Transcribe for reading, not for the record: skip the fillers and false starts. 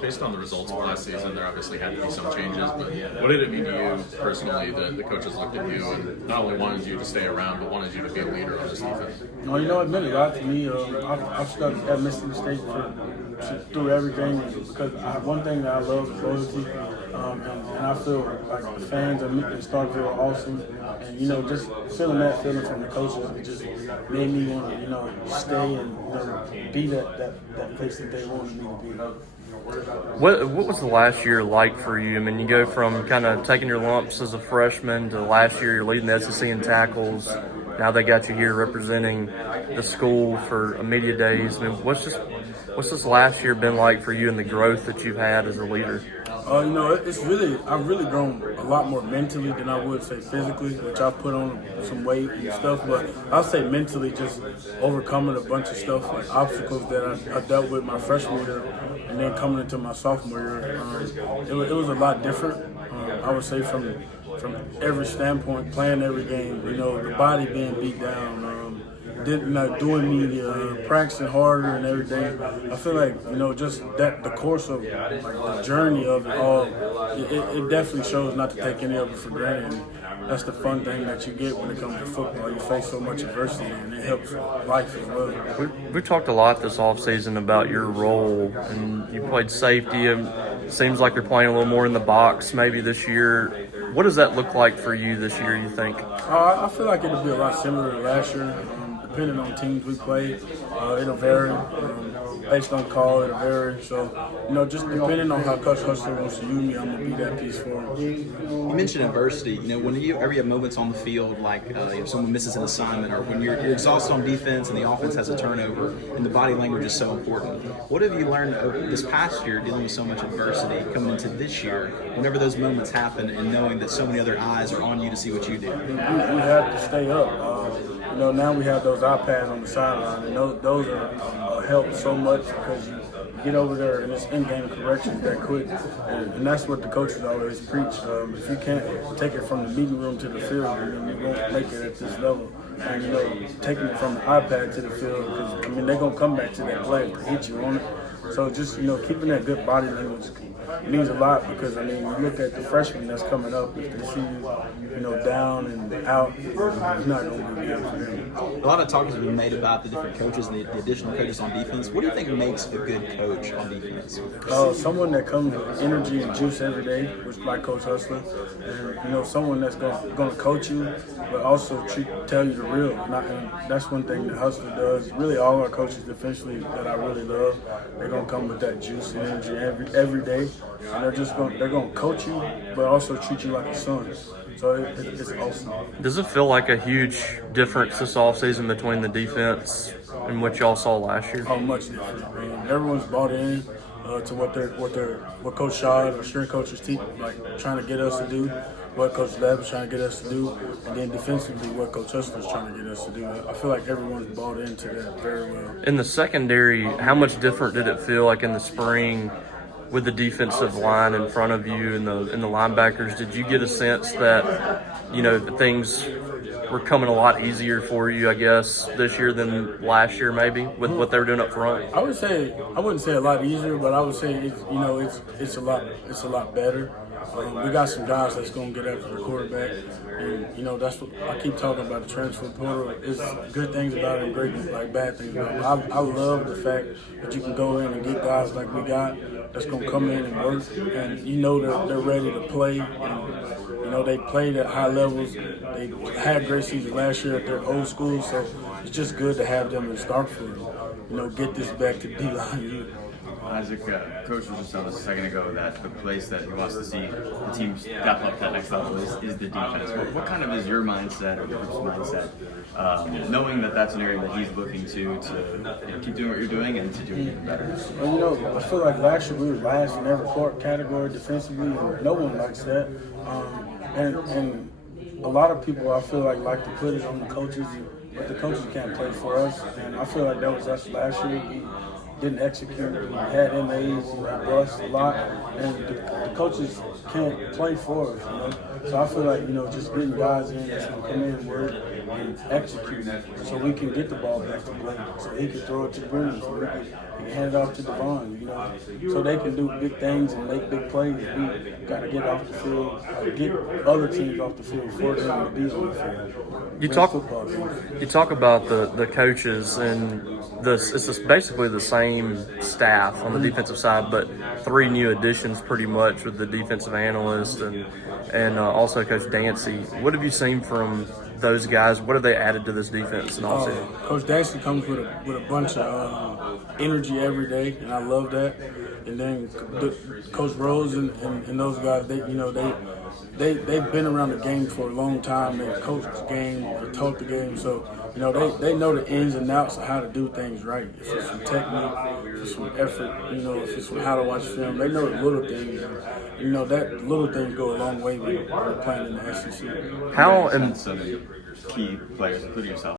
Based on the results of last season, there obviously had to be some changes, but what did it mean to you personally that the coaches looked at you and not only wanted you to stay around, but wanted you to be a leader on this defense? Well, it meant a lot to me. I've stuck at Mississippi State through everything because one thing that I love is loyalty, and I feel like the fans in Starkville are awesome, and just feeling that feeling from the coaches, it just made me want to stay and be that place that they wanted me to be. What was the last year like for you? I mean, you go from kind of taking your lumps as a freshman to last year you're leading the SEC in tackles. Now they got you here representing the school for media days. I mean, what's this last year been like for you and the growth that you've had as a leader? I've really grown a lot more mentally than I would say physically, which I've put on some weight and stuff, but I'll say mentally just overcoming a bunch of stuff, like obstacles that I dealt with my freshman year and then coming into my sophomore year. It was a lot different, I would say, from every standpoint, playing every game, the body being beat down, doing media, practicing harder and everything. I feel like, just that the course of the journey of it all, it definitely shows not to take any of it for granted. And that's the fun thing that you get when it comes to football. You face so much adversity and it helps life as well. We talked a lot this offseason about your role, and you played safety. And it seems like you're playing a little more in the box maybe this year. What does that look like for you this year, you think? I feel like it'll be a lot similar to last year. Depending on teams we play, it'll vary. Based on call, it'll vary. So, just depending on how Coach Hustler wants to use me, I'm going to be that piece for him. You mentioned adversity. When you ever have moments on the field, like if someone misses an assignment or when you're exhausted on defense and the offense has a turnover and the body language is so important. What have you learned over this past year dealing with so much adversity coming into this year, whenever those moments happen and knowing that so many other eyes are on you to see what you do? We have to stay up. Now we have those iPads on the sideline, and those are help so much because you get over there and it's in-game corrections that quick, and that's what the coaches always preach. If you can't take it from the meeting room to the field, then you won't make it at this level. And taking it from the iPad to the field, because they're gonna come back to that play and hit you on it. So just keeping that good body language means a lot because you look at the freshmen that's coming up. If they see you, down and out, it's not going to be good for them. A lot of talk has been made about the different coaches and the additional coaches on defense. What do you think makes a good coach on defense? Someone that comes with energy and juice every day, which like Coach Hustler, and someone that's going to coach you, but also tell you the real. And that's one thing that Hustler does. Really, all our coaches defensively that I really love, they're going to come with that juice and energy every day. And they're going to coach you, but also treat you like a son. So it's awesome. Does it feel like a huge difference this offseason between the defense and what y'all saw last year? Oh, much different. Everyone's bought in to what Coach Shaw, our strength coaches, trying to get us to do, what Coach Lab is trying to get us to do, and then defensively what Coach Hustler is trying to get us to do. I feel like everyone's bought into that very well. In the secondary, how much different did it feel like in the spring with the defensive line in front of you and the linebackers? Did you get a sense that things were coming a lot easier for you, I guess, this year than last year, maybe, with what they were doing up front? I wouldn't say a lot easier, but I would say it's a lot better. We got some guys that's going to get after the quarterback, and that's what I keep talking about, the transfer portal. It's good things about it and great bad things about it. I love the fact that you can go in and get guys like we got that's going to come in and work, and they're ready to play. And, they played at high levels. They had a great season last year at their old school, so it's just good to have them in Starkville. Get this back to D-line. Isaac, Coach was just telling us a second ago that the place that he wants to see the team step up to that next level is the defense. What kind of is your mindset or the group's mindset, knowing that that's an area that he's looking to keep doing what you're doing and to do even better? Well, I feel like last year we were last in every category defensively, and no one likes that. And a lot of people, I feel like to put it on the coaches, but the coaches can't play for us. And I feel like that was us last year. We didn't execute. We had MAs, we bust a lot, and the coaches can't play for us. So I feel like just getting guys in that's gonna come in and work and execute, so we can get the ball back to Blake, so he can throw it to Brennan, so we can he hand it off to Devon, you know, so they can do big things and make big plays. We got to get off the field, get other teams off the field for them to be on the field. You Win talk, football games. you talk about the coaches and this. It's just basically the same staff on the defensive side, but 3 new additions pretty much with the defensive analyst and also Coach Dancy. What have you seen from those guys? What have they added to this defense and offseason? Coach Dancy comes with a bunch of energy every day, and I love that. And then Coach Rose and those guys, they've been around the game for a long time. They've coached the game, they taught the game, so you know they know the ins and outs of how to do things right. If it's some technique, if it's some effort, you know, if it's from how to watch film, they know the little things. You know that little things go a long way when you're playing in the SEC. How and some key players, including yourself,